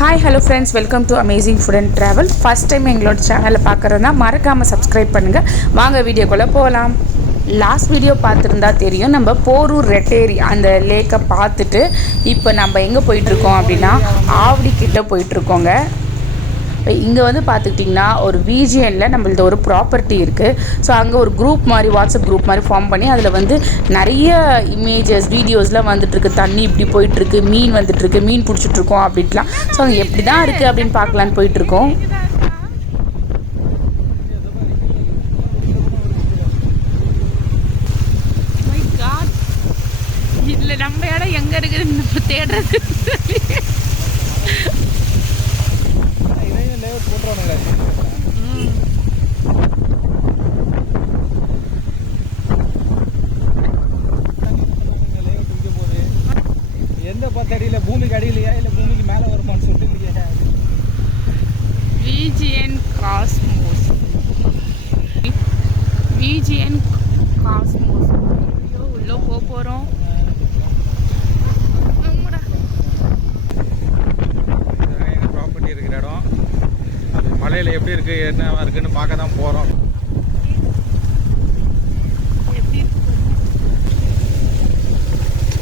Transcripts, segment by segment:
Hi hello friends, welcome to amazing food and travel. First time எங்களோட சேனலை பார்க்குறதுனா மறக்காமல் subscribe பண்ணுங்கள். வாங்க வீடியோக்குள்ளே போகலாம். லாஸ்ட் வீடியோ பார்த்துருந்தா தெரியும், நம்ம போரூர் ரெட்டேரி அந்த லேக்கை பார்த்துட்டு இப்போ நம்ம எங்கே போயிட்டுருக்கோம் அப்படின்னா ஆவடி கிட்டே போயிட்டுருக்கோங்க. இங்கே வந்து பார்த்துக்கிட்டிங்கன்னா ஒரு விஜிஎனில் நம்மளது ஒரு ப்ராப்பர்ட்டி இருக்குது. ஸோ அங்கே ஒரு குரூப் மாதிரி, வாட்ஸ்அப் குரூப் மாதிரி ஃபார்ம் பண்ணி அதில் வந்து நிறைய இமேஜஸ் வீடியோஸ்லாம் வந்துட்டுருக்கு. தண்ணி இப்படி போயிட்டுருக்கு, மீன் வந்துட்டுருக்கு, மீன் பிடிச்சிட்ருக்கோம் அப்படின்ட்டுலாம். ஸோ அங்கே எப்படி தான் இருக்குது அப்படின்னு பார்க்கலான்னு போயிட்டுருக்கோம். இல்லை நம்ம இடம் எங்கே இருக்குதுன்னு நம்ம தேடுறது. எந்த பத்தடியில் பூமிக்கு அடியிலையா இல்லை பூமிக்கு மேலே வருமானு சொல்லிட்டு விஜிஎன் காஸ்மோஸ். விஜிஎன் காஸ்மோஸ் உள்ளே போக போகிறோம். எங்கள் ப்ராப்பர்ட்டி இருக்கிற இடம். அது மலையில் எப்படி இருக்குது என்னவா இருக்குன்னு பார்க்க தான் போகிறோம்.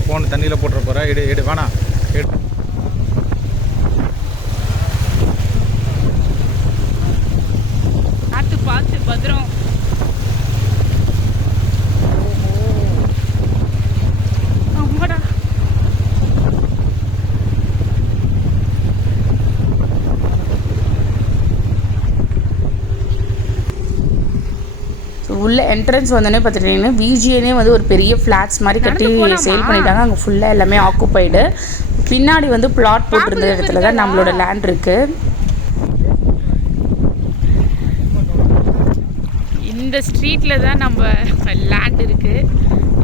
ஃபோன் தண்ணியில் போட்டுற போகிறேன். எடு வேணாம் எடு. பார்த்து பார்த்து பத்திரம். ஆமாடா. உள்ள என்ட்ரன்ஸ் வந்தோடனே பார்த்துட்டிங்கன்னா விஜிஎனே வந்து ஒரு பெரிய ஃப்ளாட்ஸ் மாதிரி கட்டி சேல் பண்ணிட்டாங்க. அங்கே ஃபுல்லாக எல்லாமே ஆக்குப்பைடு. பின்னாடி வந்து பிளாட் போட்டிருந்த இடத்துல தான் நம்மளோட லேண்ட் இருக்குது. இந்த ஸ்ட்ரீட்டில் தான் நம்ம லேண்ட் இருக்குது.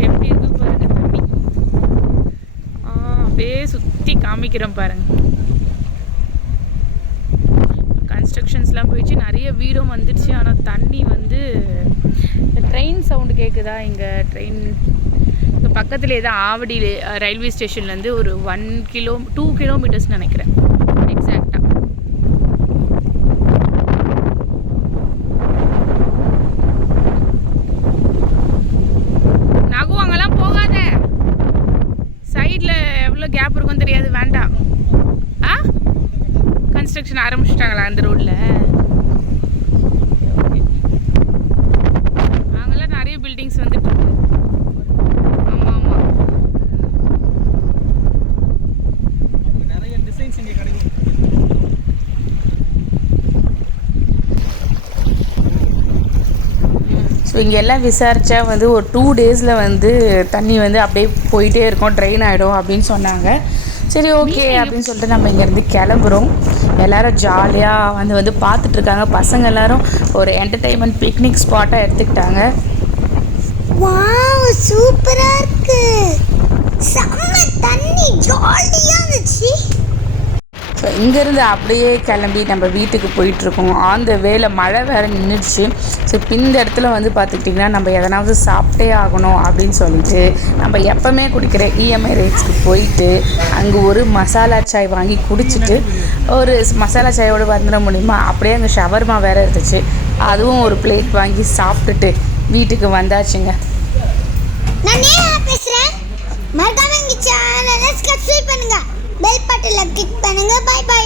எப்படி இருக்கு பாருங்க தண்ணி. அப்படியே சுற்றி காமிக்கிறோம் பாருங்க. கன்ஸ்ட்ரக்ஷன்ஸ்லாம் போயிடுச்சு, நிறைய வீடும் வந்துடுச்சு. ஆனால் தண்ணி வந்து ட்ரெயின் சவுண்டு கேட்குதா? இங்கே ட்ரெயின் இப்போ பக்கத்துலேயே தான் ஆவடி ரயில்வே ஸ்டேஷன்லேருந்து ஒரு 2 கிலோமீட்டர்ஸ் நினைக்கிறேன் எக்ஸாக்டாக. நகுவாங்கலாம் போகாத, சைடில் எவ்வளோ கேப் இருக்குன்னு தெரியாது, வேண்டாம். கன்ஸ்ட்ரக்ஷன் ஆரம்பிச்சிட்டாங்களா அந்த ரோட்டில்? அங்கெல்லாம் நிறைய பில்டிங்ஸ் வந்துட்டு இருக்கு. ஆமாம் ஆமாம், நிறைய டிசைன்ஸ் இங்கே கிடைக்கும். ஸோ இங்கே எல்லாம் விசாரித்தா வந்து ஒரு 2 டேஸில் வந்து தண்ணி வந்து அப்படியே போயிட்டே இருக்கும், ட்ரெயின் ஆகிடும் அப்படின்னு சொன்னாங்க. சரி ஓகே அப்படின்னு சொல்லிட்டு நம்ம இங்கேருந்து கிளம்புறோம். எல்லோரும் ஜாலியாக வந்து பார்த்துட்ருக்காங்க. பசங்க எல்லோரும் ஒரு என்டர்டெயின்மெண்ட் பிக்னிக் ஸ்பாட்டாக எடுத்துக்கிட்டாங்க. வாவ், சூப்பராக இருக்கு. செம்ம தண்ணி, ஜாலியாக இருந்துச்சு. ஸோ இங்கேருந்து அப்படியே கிளம்பி நம்ம வீட்டுக்கு போயிட்டுருக்கோம். அந்த வேலை மழை வேறு நின்றுடுச்சு. ஸோ இப்போ இந்த இடத்துல வந்து பார்த்துக்கிட்டிங்கன்னா நம்ம எதனாவது சாப்பிட்டே ஆகணும் அப்படின்னு சொல்லிட்டு நம்ம எப்போவுமே குடிக்கிற இஎம்ஐ ரேட்ஸ்க்கு போயிட்டு அங்கே ஒரு மசாலா சாய் வாங்கி குடிச்சிட்டு, ஒரு மசாலா சாயோடு வந்துட முடியுமா, அப்படியே அங்கே ஷவர்மா வேறு இருந்துச்சு, அதுவும் ஒரு பிளேட் வாங்கி சாப்பிட்டுட்டு வீட்டுக்கு வந்தாச்சுங்க. நான் நேரா பேசுகிறேன். மறக்காம எங்கள் சேனலை சப்ஸ்கிரைப் பண்ணுங்க, பெல் பட்டனை கிளிக் பண்ணுங்க. Bye by.